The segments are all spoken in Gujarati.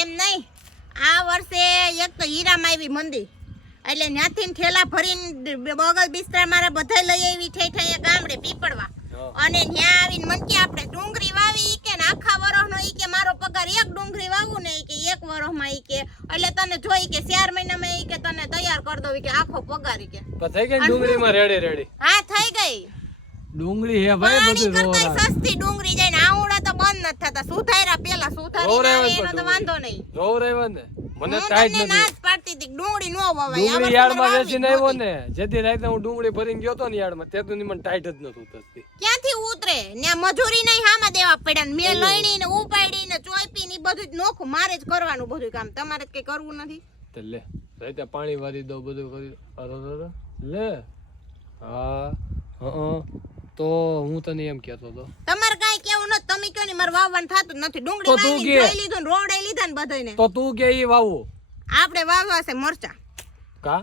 એમ નહીં, આ વર્ષે એક તો હીરામાં આવી મંદી, એટલે ત્યાંથી ઠેલા ભરીને બગલ બિસ્તરા મારા બધા લઈ આવી ઠેઠા ગામડે પીપળવા, અને ત્યાં આવીને મન કે આપણે ડુંગળી વાવી ઈ કે આખા વરસનો ઈ કે મારો પગાર એક ડુંગળી વાવું ને ઈ કે એક વરસમાં ઈ કે એટલે તને જોઈ કે 4 મહિનામાં ઈ કે તને તૈયાર કરી દઉં ઈ કે આખો પગાર ઈ કે થઈ ગઈ ડુંગળીમાં રેડી હા થઈ ગઈ ડુંગળી હે ભાઈ બધું કરતા સસ્તી ડુંગળી જાય ને આવડા તો બંધ નથી થતા સુધારા પેલા સુધારી એનો તો વાંધો નહીં રોવ રેવા ને મને ટાઈટ નથી નાચ પાડતી હતી ડુંગળી નો વવાય ડુંગળી યાર્ડમાં વેચીને આવ્યો ને જેથી રાતે હું ડુંગળી ભરીને ગયો તો ને યાર્ડમાં તેથી મને ટાઈટ જ નતું ઉતરતી ક્યાંથી ઉતરે ને મજૂરી નહીં હામાં દેવા પડ્યા ને મે લઈણી ને ઉપાડી ને ચોઈપી ને બધું જ નોખું મારે જ કરવાનું બધું કામ તમારે કઈ કરવું નથી તો લે રાતે પાણી વારી દઉં બધું કરી અરે લે હા તો હું તને એમ કહેતો તો તમારે કાઈ કેવું નથી તમે કયો ને મારે વાવવાનું થાતું જ નથી ડુંગળી વાવી જોઈ લીધું ને રોવડાઈ લીધા ને બધાને તો તું કે ઈ વાવું આપણે વાવવા છે મરચા કા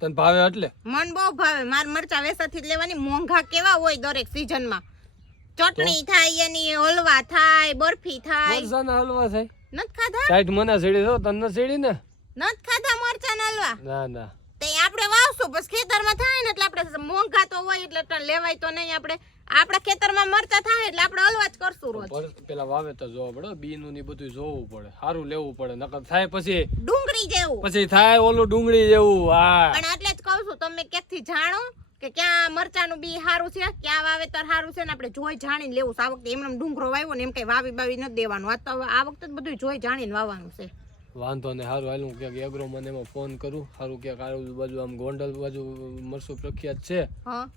તને ભાવે એટલે મન બહુ ભાવે માર મરચા વેસાથી જ લેવાની મોંઘા કેવા હોય દરેક સીઝનમાં ચટણી થાય એની હલવા થાય બરફી થાય મરચાના હલવા થાય નત ખાધા ટાઈટ મને સીડી દો તને સીડી ને નત ખાધા મરચાના હલવા ના ના તે આપણે વાવશું બસ ખેતરમાં થાય ને એટલે આપણે મોંઘા તો હોય એટલે લેવાય તો નહીં આપણા ખેતરમાં મરચા થાય એટલે આપણે હલવા જ કરશું રોજ પેલા વાવેતર જોવા પડે બીનું ની બધું જોવું પડે સારું લેવું પડે નકર થાય પછી ડુંગળી જેવું પછી થાય ઓલું ડુંગળી જેવું હા પણ એટલે જ કહું છું તમે ક્યાંથી જાણો કે ક્યાં મરચાનું બી સારું છે ક્યાં વાવેતર સારું છે ને આપણે જોઈ જાણીને લેવું આ વખતે એમને ડુંગરો વાવ્યો ને એમ કઈ વાવી બાવી નથી દેવાનું આ તો આ વખતે બધું જોઈ જાણીને વાવવાનું છે વાંધો ને સારું હાલ હું ક્યાંક એગ્રો મને એમાં ફોન કરું સારું ક્યાંક આજુબાજુ આમ ગોંડલ બાજુ મરસું પ્રખ્યાત છે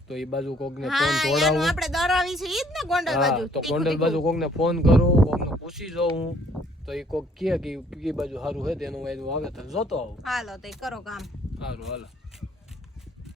તો એ બાજુ કોક ને ફોન જોડાવું આપણે દરાવી છે ઈ જ ને ગોંડલ બાજુ તો ગોંડલ બાજુ કોક ને ફોન કરું કોક ને પૂછી જોઉં તો એ કોક કે બાજુ સારું હોય તેનું વાવેતર જોતો આવું હાલો તો કરો કામ સારું હાલો